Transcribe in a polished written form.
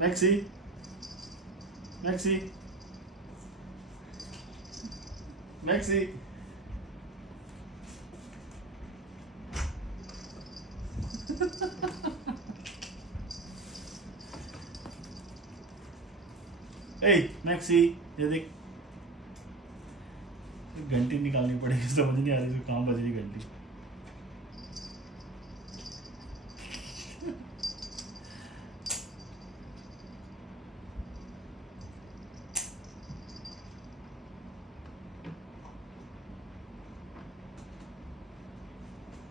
Maxi maxi maxi ए maxi, ये देख, घंटी निकालनी पड़ेगी, समझ नहीं आ रही कहाँ बज रही घंटी।